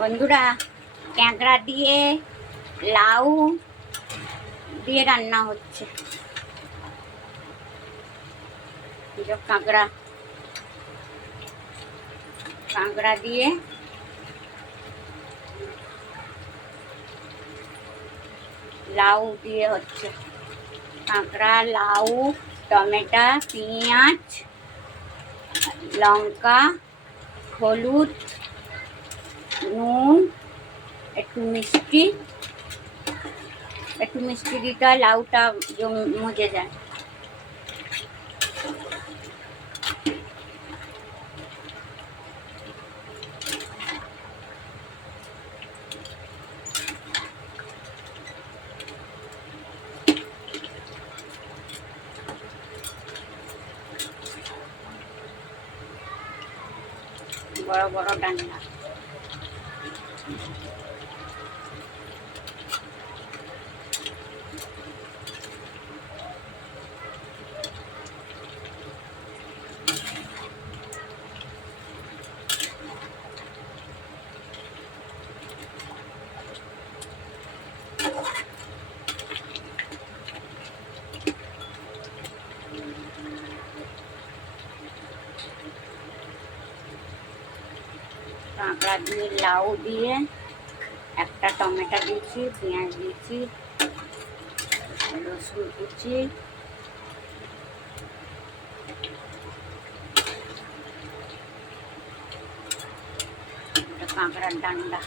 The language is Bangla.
বন্ধুরা, ক্যাঁকড়া দিয়ে লাউ দিয়ে রান্না হচ্ছে। কাঁকড়া দিয়ে লাউ দিয়ে হচ্ছে। কাঁকড়া, লাউ, টমেটো, পেঁয়াজ, লঙ্কা, হলুদ, নুন, একটু মিষ্টি দিতে লাউটা মজে যায়। বড় বড় ডান্ডা। কাঁকড়া দিয়ে লাউ দিয়ে একটা টমেটো দিয়েছি, পেঁয়াজ দিয়েছি, রসুন কুচি, কাঁকড়ার ডান্ডা।